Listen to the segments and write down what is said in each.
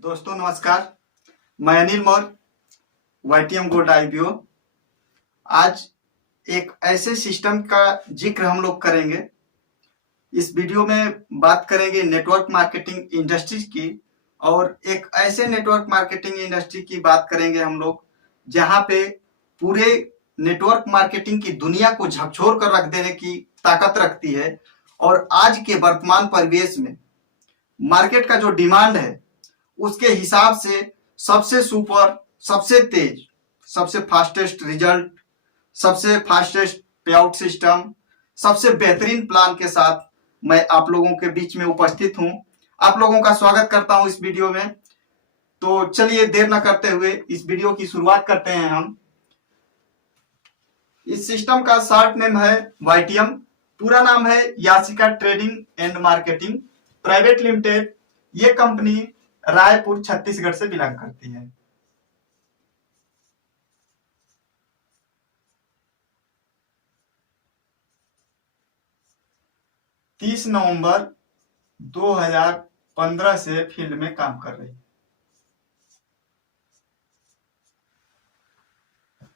दोस्तों नमस्कार। मैं Anil Maurya, YTM gold IPO। आज एक ऐसे सिस्टम का जिक्र हम लोग करेंगे। इस वीडियो में बात करेंगे नेटवर्क मार्केटिंग इंडस्ट्री की, और एक ऐसे नेटवर्क मार्केटिंग इंडस्ट्री की बात करेंगे हम लोग जहां पे पूरे नेटवर्क मार्केटिंग की दुनिया को झकझोर कर रख देने की ताकत रखती है। और आज के वर्तमान परिवेश में मार्केट का जो डिमांड है उसके हिसाब से सबसे सुपर, सबसे तेज, सबसे फास्टेस्ट रिजल्ट, सबसे फास्टेस्ट पे आउट सिस्टम, सबसे बेहतरीन प्लान के साथ मैं आप लोगों के बीच में उपस्थित हूं। आप लोगों का स्वागत करता हूं इस वीडियो में। तो चलिए देर न करते हुए इस वीडियो की शुरुआत करते हैं हम। इस सिस्टम का शॉर्ट नेम है YTM। पूरा नाम है Yasika trading and marketing private limited. ये कंपनी रायपुर छत्तीसगढ़ से बिलोंग करती है। तीस नवंबर 2015 से फील्ड में काम कर रही है।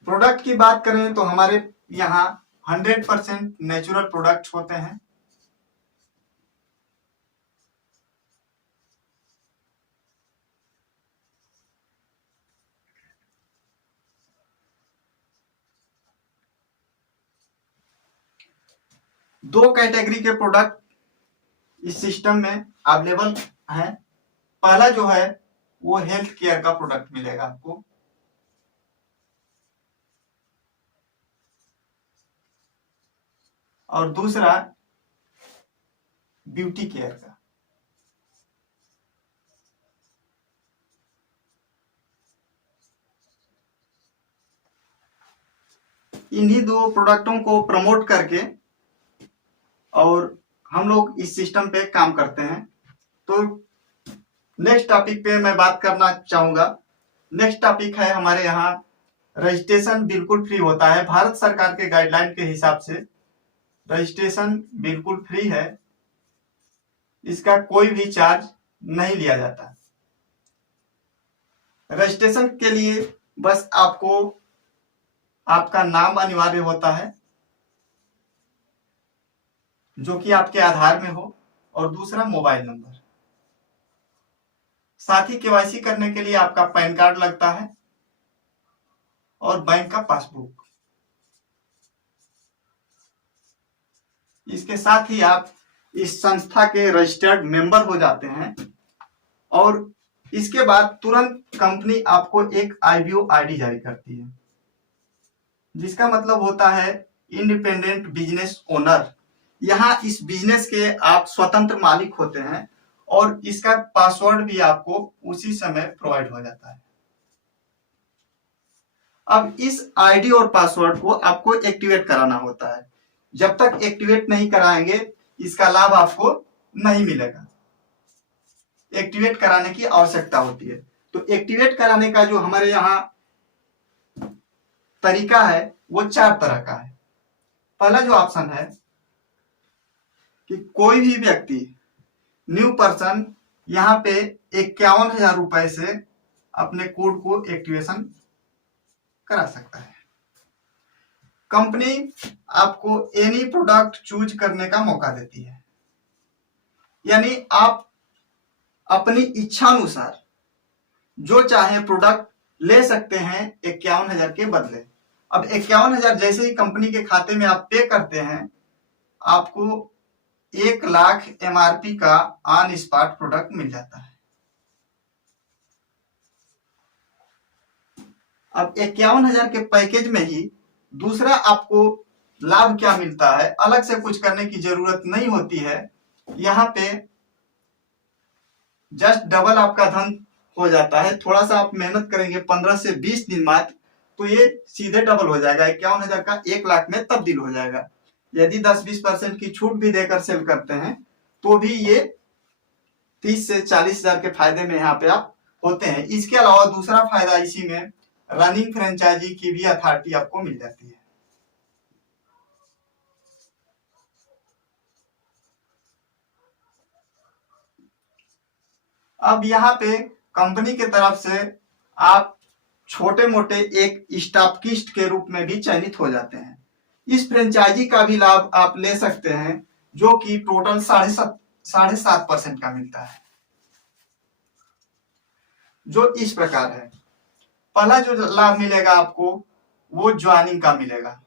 प्रोडक्ट की बात करें तो हमारे यहाँ 100% नेचुरल प्रोडक्ट होते हैं। दो कैटेगरी के प्रोडक्ट इस सिस्टम में अवेलेबल हैं। पहला जो है वो हेल्थ केयर का प्रोडक्ट मिलेगा आपको, और दूसरा ब्यूटी केयर का। इन्हीं दो प्रोडक्टों को प्रमोट करके और हम लोग इस सिस्टम पे काम करते हैं। तो नेक्स्ट टॉपिक पे मैं बात करना चाहूंगा। नेक्स्ट टॉपिक है हमारे यहाँ रजिस्ट्रेशन बिल्कुल फ्री होता है। भारत सरकार के गाइडलाइन के हिसाब से रजिस्ट्रेशन बिल्कुल फ्री है। इसका कोई भी चार्ज नहीं लिया जाता। रजिस्ट्रेशन के लिए बस आपको आपका नाम अनिवार्य होता है जो कि आपके आधार में हो, और दूसरा मोबाइल नंबर। साथ ही KYC करने के लिए आपका पैन कार्ड लगता है और बैंक का पासबुक। इसके साथ ही आप इस संस्था के रजिस्टर्ड मेंबर हो जाते हैं, और इसके बाद तुरंत कंपनी आपको एक IBO ID जारी करती है, जिसका मतलब होता है इंडिपेंडेंट बिजनेस ओनर। यहाँ इस बिजनेस के आप स्वतंत्र मालिक होते हैं, और इसका पासवर्ड भी आपको उसी समय प्रोवाइड हो जाता है। अब इस ID और पासवर्ड को आपको एक्टिवेट कराना होता है। जब तक एक्टिवेट नहीं कराएंगे इसका लाभ आपको नहीं मिलेगा। एक्टिवेट कराने की आवश्यकता होती है। तो एक्टिवेट कराने का जो हमारे यहाँ तरीका है वो 4 तरह का है। पहला जो ऑप्शन है कि कोई भी व्यक्ति, न्यू पर्सन, यहाँ पे 51,000 रुपए से अपने कोड को एक्टिवेशन करा सकता है। कंपनी आपको एनी प्रोडक्ट चूज करने का मौका देती है, यानी आप अपनी इच्छानुसार जो चाहे प्रोडक्ट ले सकते हैं 51,000 के बदले। अब 51,000 जैसे ही कंपनी के खाते में आप पे करते हैं, आपको 1 लाख MRP का ऑन स्पॉट प्रोडक्ट मिल जाता है। अब 51,000 के पैकेज में ही दूसरा आपको लाभ क्या मिलता है, अलग से कुछ करने की जरूरत नहीं होती है। यहाँ पे जस्ट डबल आपका धन हो जाता है। थोड़ा सा आप मेहनत करेंगे 15 से 20 दिन बाद, तो ये सीधे डबल हो जाएगा। 51,000 का 1 लाख में तब्दील हो जाएगा। यदि 10-20% की छूट भी देकर सेल करते हैं तो भी ये 30 से 40,000 के फायदे में यहाँ पे आप होते हैं। इसके अलावा दूसरा फायदा इसी में रनिंग फ्रेंचाइजी की भी अथॉरिटी आपको मिल जाती है। अब यहाँ पे कंपनी की तरफ से आप छोटे मोटे एक स्टॉकिस्ट के रूप में भी चयनित हो जाते हैं। इस फ्रेंचाइजी का भी लाभ आप ले सकते हैं, जो कि टोटल 7.5% का मिलता है, जो इस प्रकार है। पहला जो लाभ मिलेगा आपको वो ज्वाइनिंग का मिलेगा।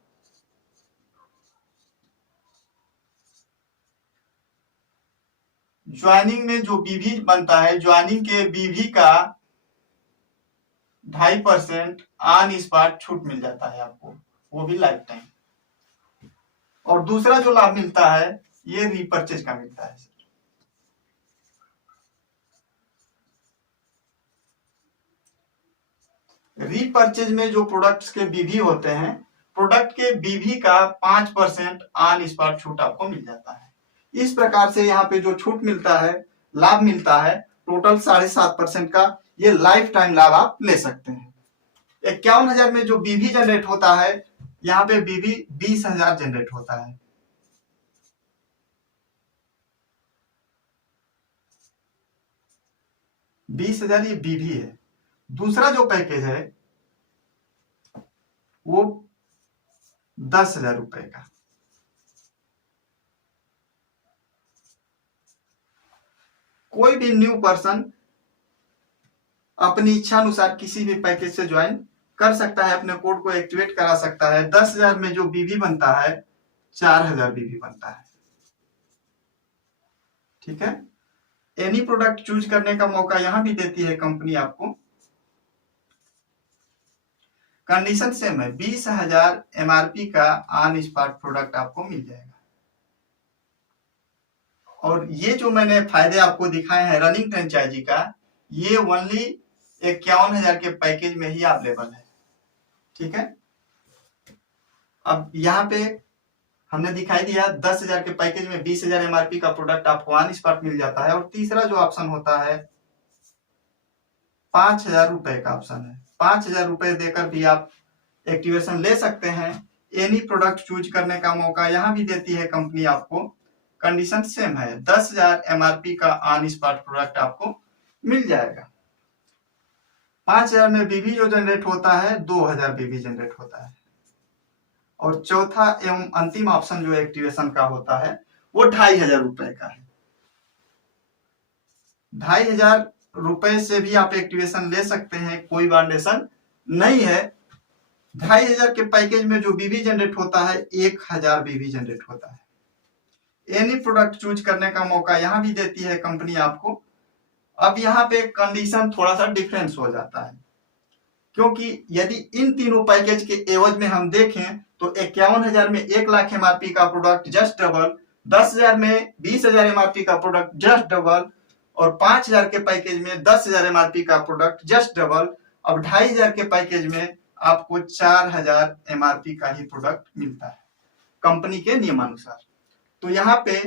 ज्वाइनिंग में जो बीवी बनता है, ज्वाइनिंग के बीवी का 2.5% ऑन स्पॉट छूट मिल जाता है आपको, वो भी लाइफ टाइम। और दूसरा जो लाभ मिलता है ये रीपर्चेज का मिलता है। रीपर्चेज में जो प्रोडक्ट्स के बीवी होते हैं, प्रोडक्ट के बीवी का 5% ऑन स्पॉट छूट आपको मिल जाता है। इस प्रकार से यहाँ पे जो छूट मिलता है, लाभ मिलता है टोटल 7.5% का, ये लाइफ टाइम लाभ आप ले सकते हैं। 51,000 में जो बीवी जनरेट होता है, यहाँ पे बीवी 20,000 जनरेट होता है। $20,000 ये बीवी है। दूसरा जो पैकेज है वो 10,000 रुपए का। कोई भी न्यू पर्सन अपनी इच्छा अनुसार किसी भी पैकेज से ज्वाइन कर सकता है, अपने कोड को एक्टिवेट करा सकता है। 10,000 में जो बीवी बनता है 4,000 बीवी बनता है। ठीक है, एनी प्रोडक्ट चूज करने का मौका यहां भी देती है कंपनी आपको। कंडीशन सेम है, 20,000 एमआरपी का ऑन स्पॉट प्रोडक्ट आपको मिल जाएगा। और ये जो मैंने फायदे आपको दिखाए हैं रनिंग फ्रेंचाइजी का, ये ओनली 51,000 के पैकेज में ही अवेलेबल है। ठीक है, अब यहाँ पे हमने दिखाई दिया 10,000 के पैकेज में 20,000 एमआरपी का प्रोडक्ट आपको ऑन स्पॉट मिल जाता है। और तीसरा जो ऑप्शन होता है 5,000 रुपए का ऑप्शन है। 5,000 रुपए देकर भी आप एक्टिवेशन ले सकते हैं। एनी प्रोडक्ट चूज करने का मौका यहाँ भी देती है कंपनी आपको। कंडीशन सेम है, 10,000 एमआरपी का ऑन स्पॉट प्रोडक्ट आपको मिल जाएगा। 5,000 में बीवी जो जनरेट होता है 2,000 बीवी जनरेट होता है। और चौथा एवं अंतिम ऑप्शन जो एक्टिवेशन का होता है वो 2,500 रुपए का है। 2,500 रुपए से भी आप एक्टिवेशन ले सकते हैं, कोई बाउंडेशन नहीं है। 2,500 के पैकेज में जो बीवी जनरेट होता है 1,000 बीवी जनरेट होता है। एनी प्रोडक्ट चूज करने का मौका यहां भी देती है कंपनी आपको। अब यहाँ पे कंडीशन थोड़ा सा डिफरेंस हो जाता है, क्योंकि यदि इन तीनों पैकेज के एवज में हम देखें तो 51,000 में 1,00,000 एमआरपी का प्रोडक्ट जस्ट डबल, 10,000 में 20,000 एमआरपी का प्रोडक्ट जस्ट डबल, और 5,000 के पैकेज में 10,000 एमआरपी का प्रोडक्ट जस्ट डबल। अब 2,500 के पैकेज में आपको 4,000 एमआरपी का ही प्रोडक्ट मिलता है कंपनी के नियमानुसार। तो यहाँ पे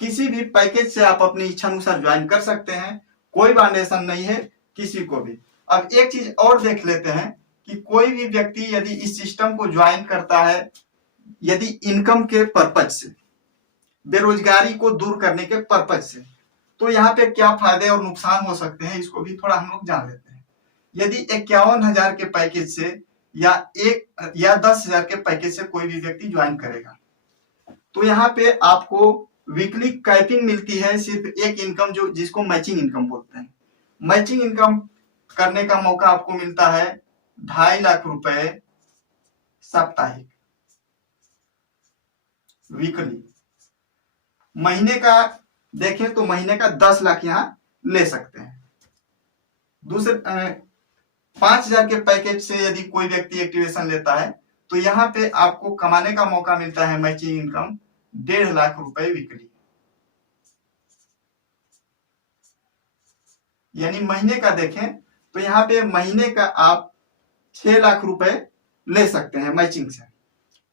किसी भी पैकेज से आप अपनी इच्छा अनुसार ज्वाइन कर सकते हैं, कोई बाउंडेशन नहीं है किसी को भी। अब एक चीज और देख लेते हैं कि कोई भी व्यक्ति यदि इस सिस्टम को ज्वाइन करता है, यदि इनकम के पर्पज से, बेरोजगारी को दूर करने के पर्पज से, तो यहाँ पे क्या फायदे और नुकसान हो सकते हैं, इसको भी थोड़ा हम लोग जान लेते हैं। यदि 51,000 के पैकेज से या 10,000 के पैकेज से कोई भी व्यक्ति ज्वाइन करेगा, तो यहाँ पे आपको वीकली कैपिंग मिलती है, सिर्फ एक इनकम जो जिसको मैचिंग इनकम बोलते हैं। मैचिंग इनकम करने का मौका आपको मिलता है 2.5 लाख रुपए साप्ताहिक वीकली। महीने का देखें तो महीने का 10 लाख यहाँ ले सकते हैं। दूसरे 5,000 के पैकेज से यदि कोई व्यक्ति एक्टिवेशन लेता है तो यहाँ पे आपको कमाने का मौका मिलता है मैचिंग इनकम 1.5 लाख रुपए वीकली। यानी महीने का देखें तो यहाँ पे महीने का आप 6 लाख रुपए ले सकते हैं मैचिंग से।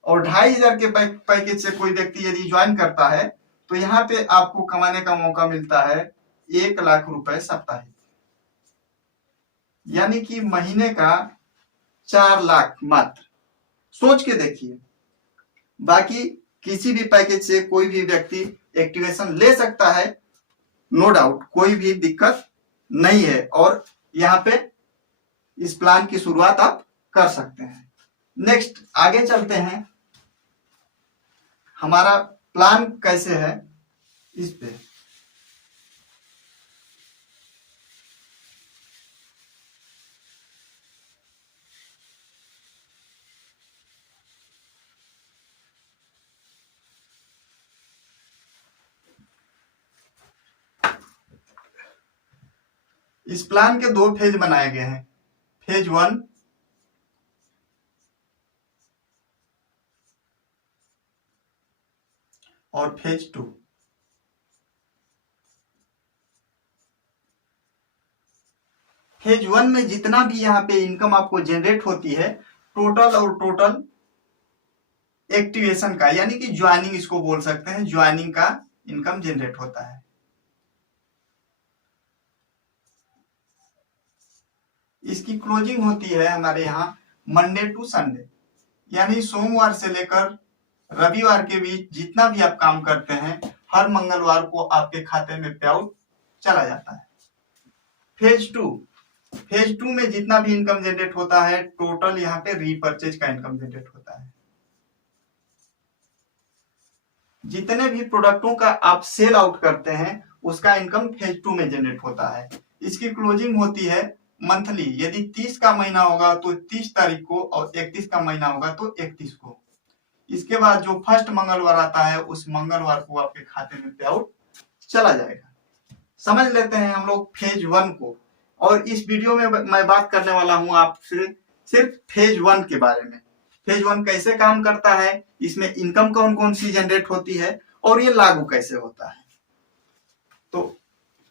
और 2,500 के पैकेज से कोई व्यक्ति यदि ज्वाइन करता है तो यहाँ पे आपको कमाने का मौका मिलता है 1 लाख रुपए साप्ताहिक, यानी कि महीने का 4 लाख मात्र। सोच के देखिए, बाकी किसी भी पैकेज से कोई भी व्यक्ति एक्टिवेशन ले सकता है, नो डाउट, कोई भी दिक्कत नहीं है, और यहाँ पे इस प्लान की शुरुआत आप कर सकते हैं। नेक्स्ट आगे चलते हैं, हमारा प्लान कैसे है इस पे। इस प्लान के 2 फेज बनाए गए हैं, फेज 1 और फेज 2। फेज 1 में जितना भी यहाँ पे इनकम आपको जनरेट होती है, टोटल और टोटल एक्टिवेशन का, यानी कि ज्वाइनिंग इसको बोल सकते हैं, ज्वाइनिंग का इनकम जनरेट होता है। इसकी क्लोजिंग होती है हमारे यहाँ मंडे टू संडे, यानी सोमवार से लेकर रविवार के बीच जितना भी आप काम करते हैं, हर मंगलवार को आपके खाते में पे आउट चला जाता है। फेज 2 में जितना भी इनकम जनरेट होता है, टोटल यहाँ पे रीपरचेज का इनकम जनरेट होता है। जितने भी प्रोडक्टों का आप सेल आउट करते हैं, उसका इनकम फेज 2 में जनरेट होता है। इसकी क्लोजिंग होती है मंथली, यदि 30 का महीना होगा तो 30 तारीख को, और 31 का महीना होगा तो 31 को। इसके बाद जो फर्स्ट मंगलवार आता है, उस मंगलवार को आपके खाते में पे आउट चला जाएगा। समझ लेते हैं हम लोग फेज 1 को, और इस वीडियो में मैं बात करने वाला हूं आपसे सिर्फ फेज 1 के बारे में। फेज 1 कैसे काम करता है, इसमें इनकम कौन कौन सी जनरेट होती है, और ये लागू कैसे होता है। तो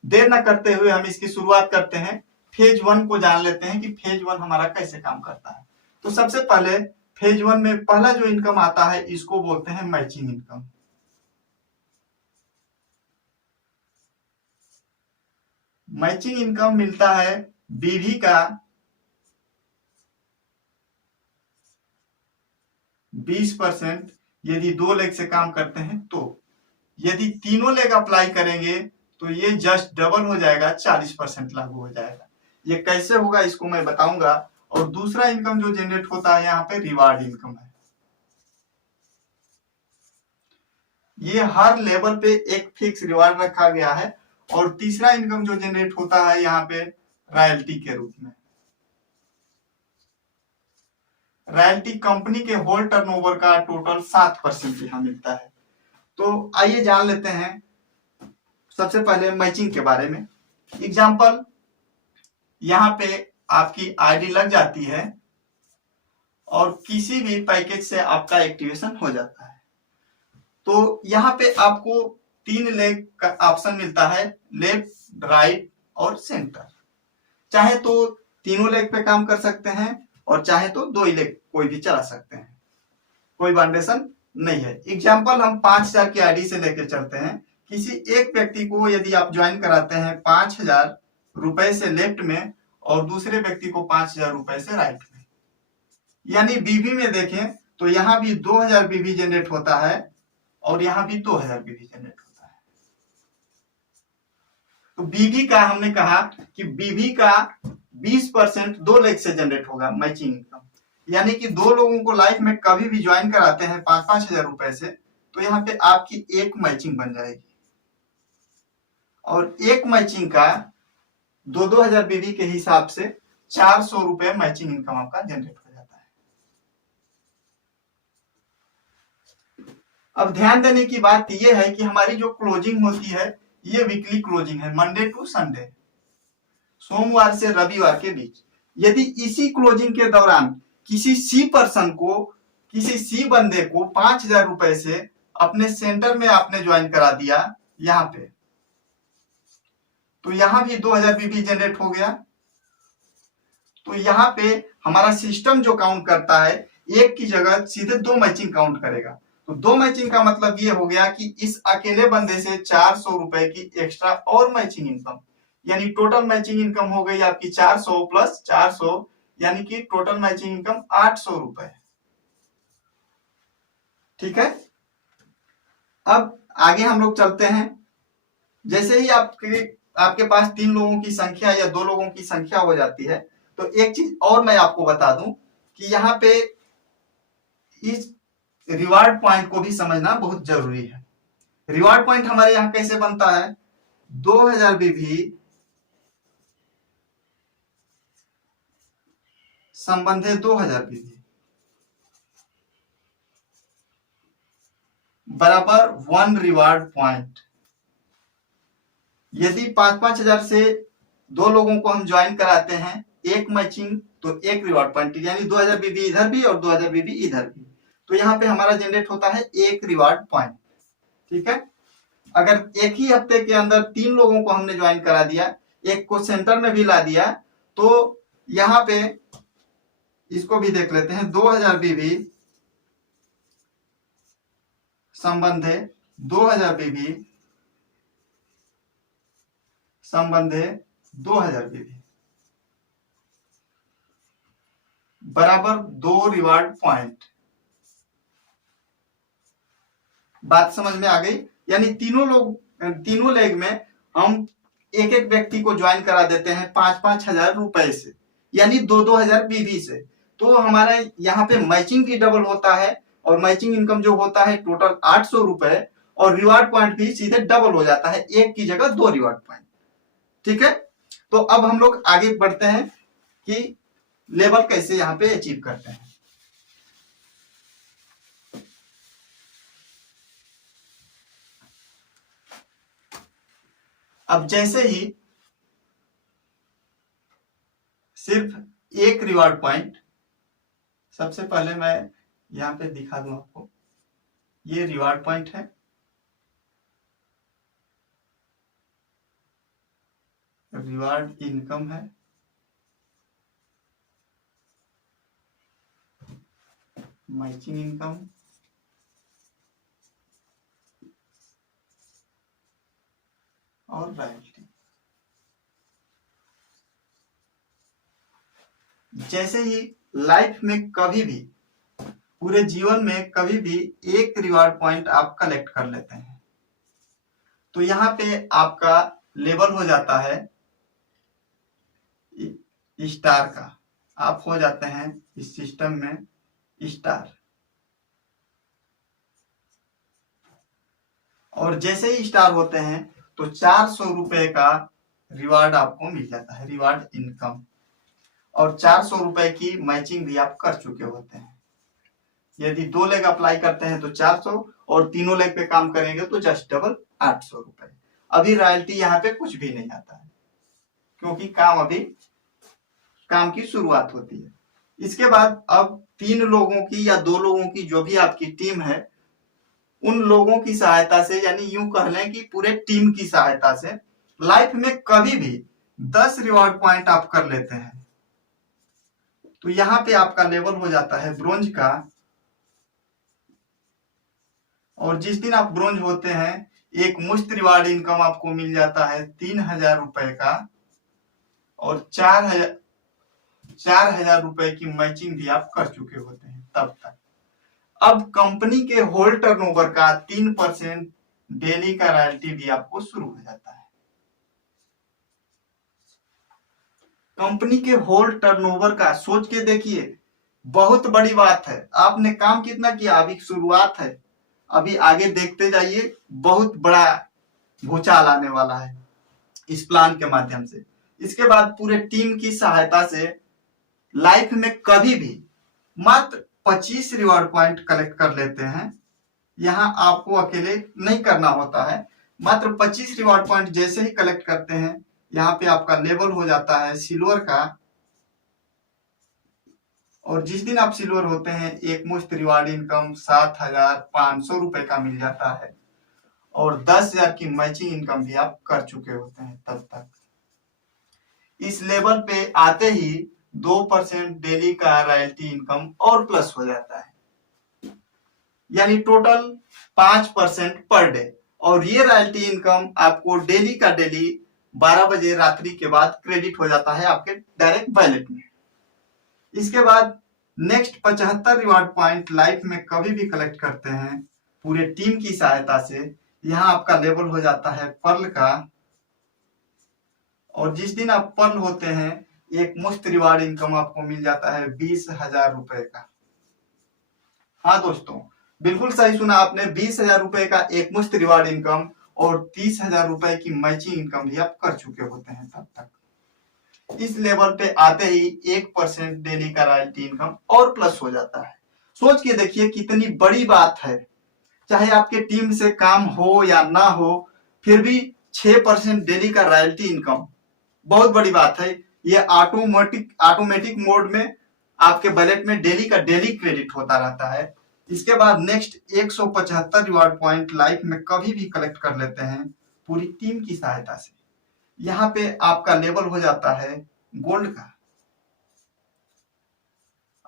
देर न करते हुए हम इसकी शुरुआत करते हैं। फेज 1 को जान लेते हैं कि फेज 1 हमारा कैसे काम करता है। तो सबसे पहले फेज 1 में पहला जो इनकम आता है, इसको बोलते हैं मैचिंग इनकम। मैचिंग इनकम मिलता है बीवी का 20% यदि 2 लेग से काम करते हैं तो। यदि तीनों लेग अप्लाई करेंगे तो ये जस्ट डबल हो जाएगा, 40% लागू हो जाएगा। ये कैसे होगा इसको मैं बताऊंगा। और दूसरा इनकम जो जनरेट होता है यहाँ पे रिवार्ड इनकम है। ये हर लेवल पे एक फिक्स रिवार्ड रखा गया है। और तीसरा इनकम जो जनरेट होता है यहाँ पे रॉयल्टी के रूप में। रॉयल्टी कंपनी के होल टर्नओवर का टोटल 7% यहाँ मिलता है। तो आइए जान लेते हैं सबसे पहले मैचिंग के बारे में। एग्जाम्पल, यहाँ पे आपकी आईडी लग जाती है और किसी भी पैकेज से आपका एक्टिवेशन हो जाता है। तो यहाँ पे आपको 3 लेग का ऑप्शन मिलता है, लेफ्ट, राइट और सेंटर। चाहे तो तीनों लेग पे काम कर सकते हैं, और चाहे तो 2 ही लेग कोई भी चला सकते हैं, कोई बाउंडेशन नहीं है। एग्जाम्पल, हम 5000 की आईडी से लेकर चलते हैं। किसी एक व्यक्ति को यदि आप ज्वाइन कराते हैं 5000 रुपए से लेफ्ट में, और दूसरे व्यक्ति को 5000 रुपए से राइट में, यानी बीबी में देखें तो यहाँ भी 2000 बीबी जनरेट होता है, और यहाँ भी 2000 बीबी जनरेट होता है। तो बीबी का हमने कहा कि बीबी का 20% 2 लेग से जनरेट होगा मैचिंग इनकम, यानी कि 2 लोगों को लाइफ में कभी भी ज्वाइन कराते हैं 5-5 हजार रुपए से, तो यहाँ पे आपकी एक मैचिंग बन जाएगी। और एक मैचिंग का 2-2 हजार बीबी के हिसाब से 400 रुपए मैचिंग इनकम आपका जनरेट हो जाता है। अब ध्यान देने की बात यह है कि हमारी जो क्लोजिंग होती है, ये वीकली क्लोजिंग है, मंडे टू संडे, सोमवार से रविवार के बीच। यदि इसी क्लोजिंग के दौरान किसी सी पर्सन को, किसी सी बंदे को 5000 रुपए से अपने सेंटर में आपने ज्वाइन करा दिया यहाँ पे, तो यहाँ भी 2000 बीबी जनरेट हो गया। तो यहाँ पे हमारा सिस्टम जो काउंट करता है, एक की जगह सीधे 2 मैचिंग काउंट करेगा। तो 2 मैचिंग का मतलब ये हो गया कि इस अकेले बंदे से 400 रुपए की एक्स्ट्रा और मैचिंग इनकम, यानी टोटल मैचिंग इनकम हो गई आपकी 400 प्लस 400, यानी कि टोटल मैचिंग इनकम 800 रुपए। ठीक है, अब आगे हम लोग चलते हैं। जैसे ही आपके आपके पास 3 लोगों की संख्या या 2 लोगों की संख्या हो जाती है, तो एक चीज और मैं आपको बता दूं कि यहाँ पे इस रिवार्ड पॉइंट को भी समझना बहुत जरूरी है। रिवार्ड पॉइंट हमारे यहाँ कैसे बनता है, 2000 बीवी संबंधे 2000 बीवी बराबर 1 रिवार्ड पॉइंट। यदि 5-5 हजार से 2 लोगों को हम ज्वाइन कराते हैं, एक मैचिंग तो 1 रिवार्ड पॉइंट, यानी 2000 बीबी इधर भी और 2000 बीबी इधर भी, तो यहाँ पे हमारा जनरेट होता है 1 रिवार्ड पॉइंट। ठीक है, अगर एक ही हफ्ते के अंदर 3 लोगों को हमने ज्वाइन करा दिया, एक को सेंटर में भी ला दिया, तो यहाँ पे इसको भी देख लेते हैं, 2000 बीबी संबंधे 2000 बीबी संबंधे 2000 बीबी बराबर 2 रिवार्ड पॉइंट। बात समझ में आ गई, यानी तीनों लेग में हम एक एक व्यक्ति को ज्वाइन करा देते हैं 5-5 हजार रुपए से, यानी 2-2 हजार बीबी से, तो हमारा यहाँ पे मैचिंग भी डबल होता है और मैचिंग इनकम जो होता है टोटल 800 रुपए, और रिवार्ड पॉइंट भी सीधे डबल हो जाता है, एक की जगह 2 रिवार्ड पॉइंट। ठीक है, तो अब हम लोग आगे बढ़ते हैं कि लेवल कैसे यहाँ पे अचीव करते हैं। अब जैसे ही सिर्फ एक रिवार्ड पॉइंट, सबसे पहले मैं यहां पे दिखा दूं आपको, ये रिवार्ड पॉइंट है, रिवार्ड इनकम है, मैचिंग इनकम, और रॉयल्टी। जैसे ही लाइफ में कभी भी, पूरे जीवन में कभी भी एक रिवार्ड पॉइंट आप कलेक्ट कर लेते हैं, तो यहाँ पे आपका लेवल हो जाता है स्टार का, आप हो जाते हैं इस सिस्टम में स्टार। और जैसे ही स्टार होते हैं तो 400 रुपए का रिवार्ड आपको मिल जाता है, रिवार्ड इनकम, और 400 रुपए की मैचिंग भी आप कर चुके होते हैं। यदि 2 लेग अप्लाई करते हैं तो 400, और तीनों लेग पे काम करेंगे तो जस्ट डबल 800 रुपए। अभी रॉयल्टी यहाँ पे कुछ भी नहीं आता है, क्योंकि काम की शुरुआत होती है। इसके बाद अब 3 लोगों की या 2 लोगों की जो भी आपकी टीम है, उन लोगों की सहायता से, यानी यूं कह लें कि पूरे टीम की सहायता से लाइफ में कभी भी 10 रिवॉर्ड पॉइंट आप कर लेते हैं, तो यहाँ पे आपका लेवल हो जाता है ब्रोंज का। और जिस दिन आप ब्रोंज होते हैं, एक मुश्त रिवार्ड इनकम आपको मिल जाता है 3000 रुपए का, और 4000 रुपए की मैचिंग भी आप कर चुके होते हैं तब तक। अब कंपनी के होल टर्नओवर का 3% डेली का रॉयल्टी भी आपको शुरू हो जाता है। कंपनी के होल टर्नओवर का सोच के देखिए, बहुत बड़ी बात है। आपने काम कितना किया, अभी शुरुआत है, अभी आगे देखते जाइए, बहुत बड़ा भूचाल आने वाला है इस प्लान के माध्यम से। इसके बाद पूरे टीम की सहायता से लाइफ में कभी भी मात्र 25 रिवॉर्ड पॉइंट कलेक्ट कर लेते हैं। यहाँ आपको अकेले नहीं करना होता है, मात्र 25 रिवॉर्ड पॉइंट जैसे ही कलेक्ट करते हैं, यहाँ पे आपका लेवल हो जाता है सिल्वर का। और जिस दिन आप सिल्वर होते हैं, एक मुश्त रिवार्ड इनकम 7500 रुपए का मिल जाता है, और 10,000 की मैचिंग इनकम भी आप कर चुके होते हैं तब तक। इस लेवल पे आते ही 2% डेली का रॉयल्टी इनकम और प्लस हो जाता है, यानी टोटल 5% पर डे। और ये रॉयल्टी इनकम आपको डेली का डेली 12 बजे रात्रि के बाद क्रेडिट हो जाता है आपके डायरेक्ट वॉलेट में। इसके बाद नेक्स्ट 75 रिवार्ड पॉइंट लाइफ में कभी भी कलेक्ट करते हैं पूरे टीम की सहायता से, यहाँ आपका लेवल हो जाता है पर्ल का और जिस दिन आप पर्ल होते हैं एक मुफ्त रिवार्ड इनकम आपको मिल जाता है 20,000 रुपए का। हाँ दोस्तों, बिल्कुल सही सुना आपने, 20,000 रुपए का एक मुफ्त रिवार्ड इनकम और 30,000 रुपए की मैचिंग इनकम भी आप कर चुके होते हैं तब तक। इस लेवल पे आते ही 1% डेली का रॉयल्टी इनकम और प्लस हो जाता है। सोच के देखिए कितनी बड़ी बात है, चाहे आपके टीम से काम हो या ना हो, फिर भी 6% डेली का रॉयल्टी इनकम बहुत बड़ी बात है। ये ऑटोमेटिक मोड में आपके वैलेट में डेली का डेली क्रेडिट होता रहता है। इसके बाद नेक्स्ट 175 रिवार्ड पॉइंट लाइफ में कभी भी कलेक्ट कर लेते हैं पूरी टीम की सहायता से। यहाँ पे आपका लेवल हो जाता है गोल्ड का,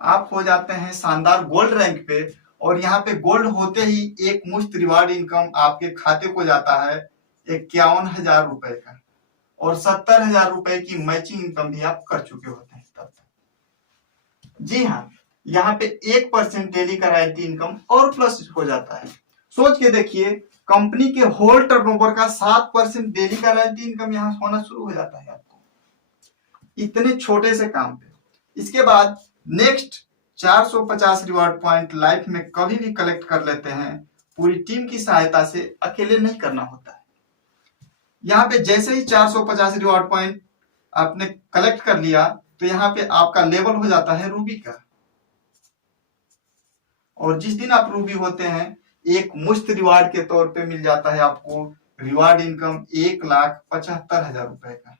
आप हो जाते हैं शानदार गोल्ड रैंक पे। और यहाँ पे गोल्ड होते ही एक मुफ्त रिवार्ड इनकम आपके खाते को जाता है 51,000 रुपए का और 70,000 रुपए की मैचिंग इनकम भी आप कर चुके होते हैं तब तक। जी हाँ, यहाँ पे 1% डेली का रॉयल्टी इनकम और प्लस हो जाता है। सोच के देखिए, कंपनी के होल टर्नओवर का 7% डेली का रॉयल्टी इनकम यहाँ होना शुरू हो जाता है आपको, इतने छोटे से काम पे। इसके बाद नेक्स्ट 450 रिवार्ड पॉइंट लाइफ में कभी भी कलेक्ट कर लेते हैं पूरी टीम की सहायता से, अकेले नहीं करना होता है। यहाँ पे जैसे ही 450 रिवार्ड पॉइंट आपने कलेक्ट कर लिया तो यहाँ पे आपका लेवल हो जाता है रूबी का। और जिस दिन आप रूबी होते हैं एक मुफ्त रिवार्ड के तौर पे मिल जाता है आपको रिवार्ड इनकम 1,75,000 रुपए का।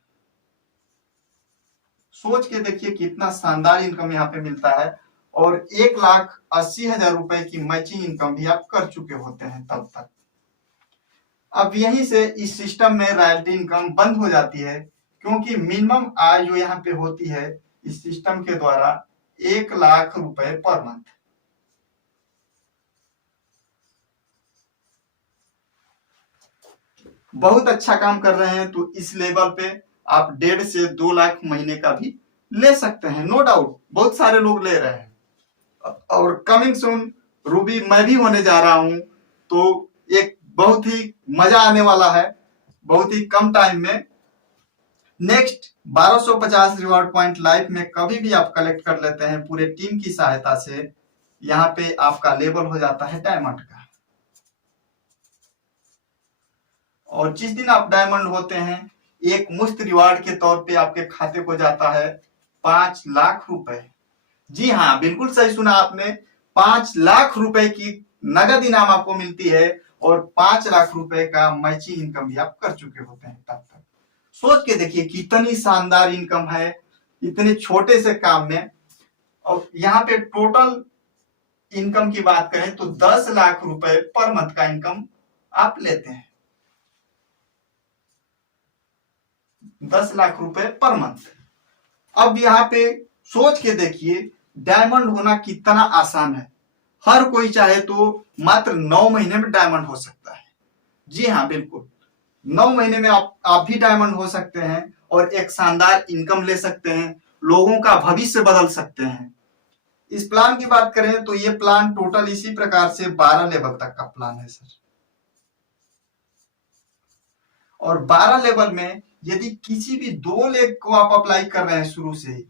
सोच के देखिए कितना शानदार इनकम यहाँ पे मिलता है और 1,80,000 रुपए की मैचिंग इनकम भी आप कर चुके होते हैं तब तक। अब यहीं से इस सिस्टम में रॉयल्टी इनकम बंद हो जाती है, क्योंकि मिनिमम आय जो यहाँ पे होती है इस सिस्टम के द्वारा 1,00,000 रुपए पर मंथ। बहुत अच्छा काम कर रहे हैं तो इस लेवल पे आप 1.5 से 2 लाख महीने का भी ले सकते हैं, नो डाउट। बहुत सारे लोग ले रहे हैं और कमिंग सून रूबी मैं भी होने जा रहा हूं, तो एक बहुत ही मजा आने वाला है बहुत ही कम टाइम में। नेक्स्ट 1250 रिवॉर्ड पॉइंट लाइफ में कभी भी आप कलेक्ट कर लेते हैं पूरे टीम की सहायता से, यहाँ पे आपका लेवल हो जाता है डायमंड का। और जिस दिन आप डायमंड होते हैं एक मुफ्त रिवार्ड के तौर पे आपके खाते को जाता है 5 लाख रुपए। जी हाँ, बिल्कुल सही सुना आपने, 5 लाख रुपए की नगद इनाम आपको मिलती है और 5 लाख रुपए का मैचिंग इनकम भी आप कर चुके होते हैं तब तक। सोच के देखिए कितनी शानदार इनकम है इतने छोटे से काम में। और यहाँ पे टोटल इनकम की बात करें तो 10 लाख रुपए पर मंथ का इनकम आप लेते हैं, 10 लाख रुपए पर मंथ। अब यहाँ पे सोच के देखिए डायमंड होना कितना आसान है। हर कोई चाहे तो मात्र 9 महीने में डायमंड हो सकता है। जी हाँ, बिल्कुल 9 महीने में आप भी डायमंड हो सकते हैं और एक शानदार इनकम ले सकते हैं, लोगों का भविष्य बदल सकते हैं। इस प्लान की बात करें तो ये प्लान टोटल इसी प्रकार से 12 लेवल तक का प्लान है सर। और 12 लेवल में यदि किसी भी 2 लेग को आप अप्लाई कर रहे हैं शुरू से ही,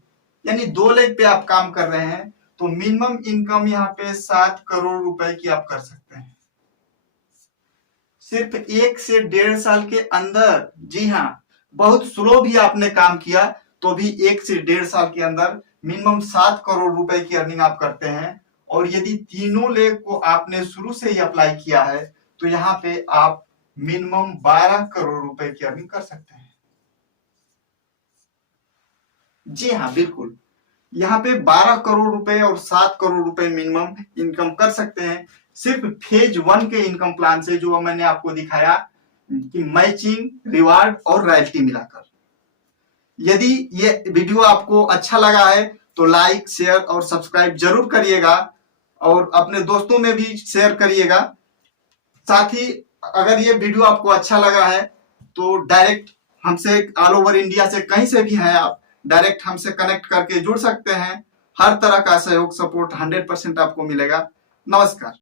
यानी 2 लेग पे आप काम कर रहे हैं, तो मिनिमम इनकम यहाँ पे 7 करोड़ रुपए की आप कर सकते हैं सिर्फ 1 से 1.5 साल के अंदर। जी हाँ, बहुत स्लो भी आपने काम किया तो भी 1 से 1.5 साल के अंदर मिनिमम 7 करोड़ रुपए की अर्निंग आप करते हैं। और यदि तीनों लेग को आपने शुरू से ही अप्लाई किया है तो यहाँ पे आप मिनिमम 12 करोड़ रुपए की अर्निंग कर सकते हैं। जी हाँ, बिल्कुल यहाँ पे 12 करोड़ रुपए और 7 करोड़ रुपए मिनिमम इनकम कर सकते हैं सिर्फ फेज 1 के इनकम प्लान से, जो मैंने आपको दिखाया कि मैचिंग, रिवार्ड और रॉयल्टी मिलाकर। यदि ये वीडियो आपको अच्छा लगा है तो लाइक, शेयर और सब्सक्राइब जरूर करिएगा और अपने दोस्तों में भी शेयर करिएगा। साथ ही अगर ये वीडियो आपको अच्छा लगा है तो डायरेक्ट हमसे ऑल ओवर इंडिया से कहीं से भी हैं आप, डायरेक्ट हमसे कनेक्ट करके जुड़ सकते हैं। हर तरह का सहयोग, सपोर्ट 100% आपको मिलेगा। नमस्कार।